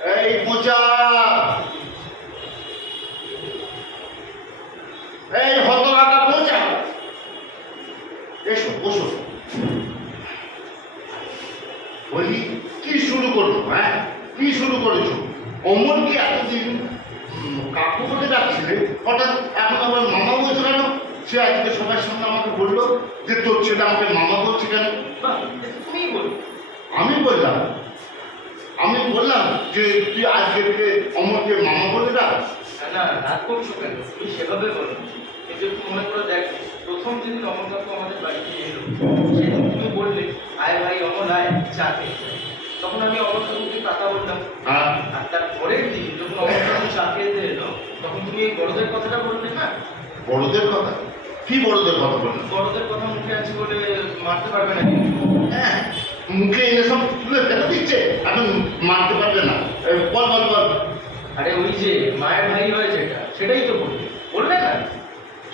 এই মোচা এই হতরাটা মোচা এসো বসো। বলি কি শুরু করছ হ্যাঁ? কি শুরু করেছ? অমর কি এতদিন? কাকু বলে ডাকছিলে হঠাৎ এখন আমার মামা বলছো কেন? সে আজকে সবার সামনে আমাকে বলল যে তোর ছেলে আমাকে মামা বলছে কেন? তুমি বল। আমি বললাম আমি বললাম যে তুই আজকে থেকে অমরকে মামা বলে ডাক না রাগ করছ কেন? তুমি সেভাবে বলো। একটু মনে করে দেখ প্রথম যেদিন অমর কাকু আমাদের বাড়িতে এলো সেদিন তুমি বললে আয় ভাই অমর আয় চা খেয়ে। তখন আমি অমর কাকুকে কথা বললাম। হ্যাঁ। আর তার পরের দিন যখন অমর কাকু চা খেতে এলো তখন তুমি এই বড়দের কথাটা বললে না? বড়দের কথা? কি বড়দের কথা বললাম বড়দের কথা মুখে আছে বলে মারতে পারবে না হ্যাঁ। মুখে এনে সব তুলে ফেলে দিচ্ছে এখন মারতে পারবে না। বল বল বল। আরে ওই যে মায়ের ভাই হয় যেটা সেটাই তো বললে বললে না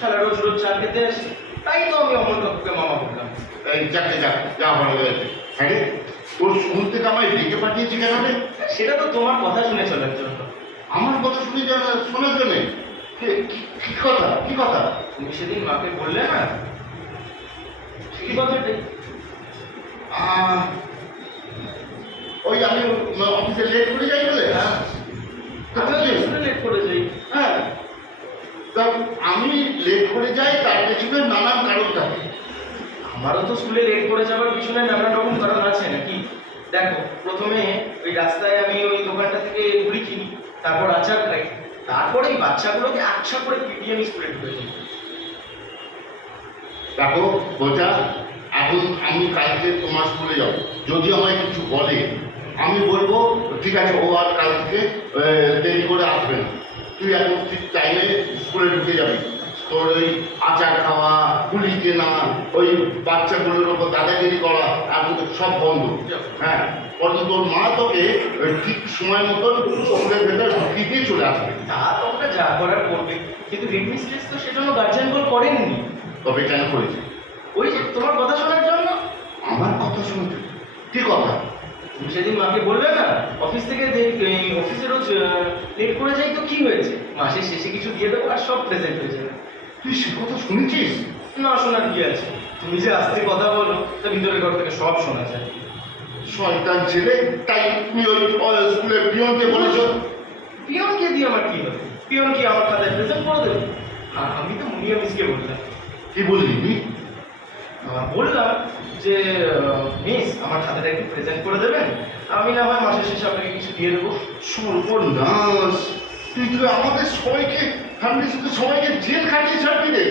সারা রোজ রোজ চা খেতে আসে তাই তো আমি অমর কাকুকে মামা বললাম। এই যাকে যা যা ভালো হয়েছে হ্যাঁ রে তোর স্কুল থেকে আমায় ডেকে পাঠিয়েছি কেন রে? সেটা তো তোমার কথা শুনে চলার জন্য। আমার কথা শুনে শোনার জন্য? কি- কথা কি কথা? তুমি সেদিন মাকে বললে না? কি কথাটাই ওই আমি অফিসে লেট করে যাই বলে? হ্যাঁ। লেট করে যাই। হ্যাঁ। তা আমি লেট করে যাই তার পেছনে নানান কারণ থাকে। আমারও তো স্কুলে লেট করে যাওয়ার পিছনে নানা রকম কারণ আছে নাকি? দেখো প্রথমে ওই রাস্তায় আমি ওই দোকানটা থেকে ঘুরি কিনি তারপর আচার খাই তারপরে এই বাচ্চাগুলোকে আচ্ছা করে পিটিয়ে আমি স্কুলে ঢুকে যাই দেখো বোঝা এখন আমি কালকে তোমার স্কুলে যাব। যদি আমায় কিছু বলে আমি বলব ঠিক আছে ও আর কাল থেকে দেরি করে আসবে না। তুই এখন ঠিক টাইমে স্কুলে ঢুকে যাবি। তোর ওই আচার খাওয়া পুলি কেনা ওই বাচ্চাগুলোর ওপর দাদাগিরি করা এখন তো সব বন্ধ। হ্যাঁ পরে তোর মা তোকে ঠিক সময় মতন স্কুলের ভেতরে ঢুকিয়ে দিয়ে চলে আসবে। তা তোমরা যা করার করবে। কিন্তু হেডমিস্ট্রেস তো সেজন্য গার্জিয়ান কল করেননি। তবে কেন করেছে? ওই যে তোমার কথা শোনার জন্য? আমার কথা শুনতে কি কথা? তুমি সেদিন মাকে বলবে না অফিস থেকে অফিসে রোজ লেট করে যাই তো কি হয়েছে? মাসের শেষে কিছু দিয়ে দেবো আর সব প্রেজেন্ট হয়ে যাবে। তুই সে কথা শুনেছিস? না শোনার কি আছে? তুমি যে আস্তে কথা বলো তা ভিতরের ঘর থেকে সব শোনা যায়। শয়তান ছেলে তাই তুমি ওই স্কুলের পিয়নকে বলেছ। পিয়নকে দিয়ে আমার কি হবে? পিয়ন কি আমার খাতায় প্রেজেন্ট করে দেবে? আর আমি তো মুনিয়া মিসকে বললাম। কি বললি বললাম যে মিস আমার খাতাটা একটু প্রেজেন্ট করে দেবেন। আমি না হয় মাসের শেষে আপনাকে কিছু দিয়ে দেবো। সর্বনাশ। তুই তুই আমাদের সবাইকে ফ্যামিলি শুধু সবাইকে জেল খাটিয়ে ছাড়বি রে।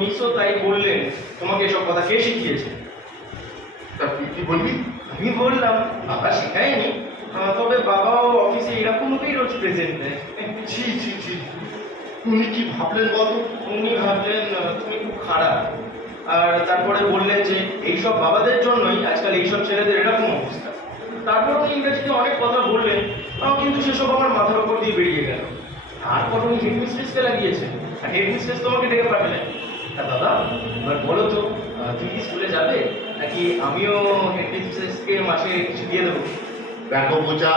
মিসও তাই বললেন। তোমাকে এসব কথা কে শিখিয়েছে? তা তুই কি বলবি? আমি বললাম বাবা শেখায়নি। তবে বাবাও অফিসে এরকমই রোজ প্রেজেন্ট দেয়। ছি ছি ছি। তুমি কি ভাবলেন বল উনি ভাবলেন তুমি খুব খারাপ। আর তারপরে বললেন যে এইসব বাবাদের জন্যই আজকাল এইসব ছেলেদের এরকম অবস্থা। তারপর উনি ইংরেজিতে অনেক কথা বললেন তাও কিন্তু সেসব আমার মাথার উপর দিয়ে বেরিয়ে গেল। তারপর উনি হেডমিস্ট্রেসকে লাগিয়েছেন। আর হেডমিস্ট্রেস তোমাকে ডেকে পাঠালেন। তা দাদা এবার বলো তো তুমি কি স্কুলে যাবে? নাকি আমিও হেডমিস্ট্রেসকে মাসে কিছু দিয়ে দেবো? দেখো বোঝা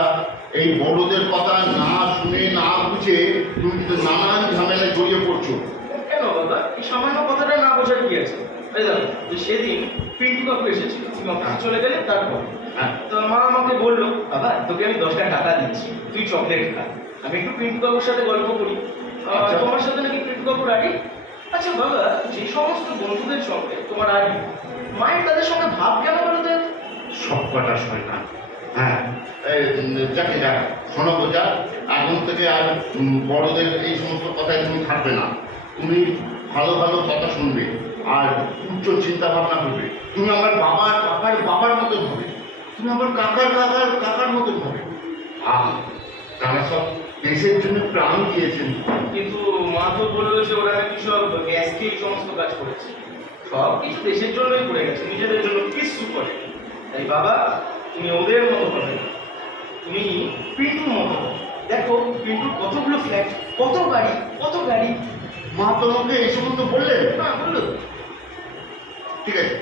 এই বড়দের কথা না শুনে না বুঝে তুমি কিন্তু নানান ঝামেলায় জড়িয়ে পড়ছো। কেন বাবা? এই সামান্য কথাটা না বোঝার কি আছে? এই দেখো যে সেদিন পিন্টু কাকু এসেছিল অফিসে চলে গেলে তারপর। হ্যাঁ। তো মা আমাকে বলল বাবা তোকে আমি দশটা টাকা দিচ্ছি তুই চকলেট খা। আমি একটু পিন্টু কাকুর সাথে গল্প করি। আচ্ছা। তোমার সাথে নাকি পিন্টু কাকুর আড়ি আচ্ছা বাবা যে সমস্ত বন্ধুদের সঙ্গে তোমার আড়ি মায়ের তাদের সঙ্গে ভাব কেন বলো তো? সব কটা শয়তান। হ্যাঁ যাকে যাক শোনো বোঝা এখন থেকে আর বড়দের এই সমস্ত কথায় তুমি থাকবে না। তুমি ভালো ভালো কথা শুনবে। আর উচ্চ চিন্তা ভাবনা করবে। তুমি আমার বাবার কাকার বাবার মতন হবে। তুমি আমার কাকার কাকার কাকার মতন হবে। আহ তারা সব দেশের জন্য প্রাণ দিয়েছেন। কিন্তু মা তো বলল যে ওরা নাকি সব গ্যাসকে এই সমস্ত কাজ করেছে। সব কিছু দেশের জন্যই করে গেছে, নিজেদের জন্য কিছু করে তাই বাবা, তুমি ওদের মতো হবে। তুমি পিন্টুর মতো দেখো, পিন্টুর কতগুলো ফ্ল্যাট কত বাড়ি, কত গাড়ি মা তোমাকে এই সমস্ত বললেন? ঠিক আছে।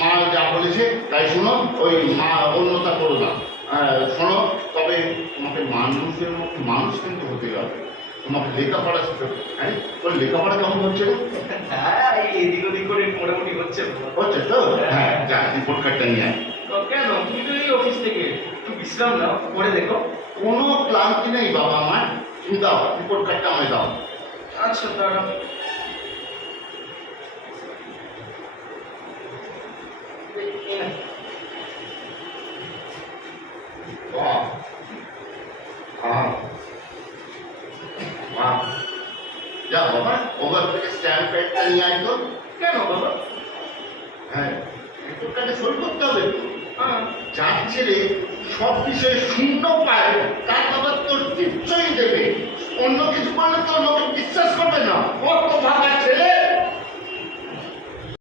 মা যা বলেছে তাই শোনো ওই মা অন্যতা করো না। হ্যাঁ, শোনো তবে তোমাকে মানুষের মধ্যে মানুষ কিন্তু হতে হবে। তোমাকে লেখাপড়া শিখতে হবে। হ্যাঁ? ওই লেখাপড়া কেমন হচ্ছে? হ্যাঁ এদিক ওদিক করে মোটামুটি হচ্ছে। হচ্ছে তো? হ্যাঁ। যা রিপোর্ট কার্ডটা নিয়ে কেন? তুমি তো এই অফিস থেকে একটু বিশ্রাম নাও করে দেখো। কোনো ক্লান্তি নেই বাবা আমার। তুমি দাও রিপোর্ট কার্ডটা আমায় দাও। আচ্ছা দাঁড়ান কেন বাবা? হ্যাঁ একটু কাটে করতে হবে হ্যাঁ। যার ছেলে সব বিষয়ে শূন্য পায় তার বাবা তোর নিশ্চয়ই দেবে। অন্য কিছু করলে তোর লোকে বিশ্বাস না কত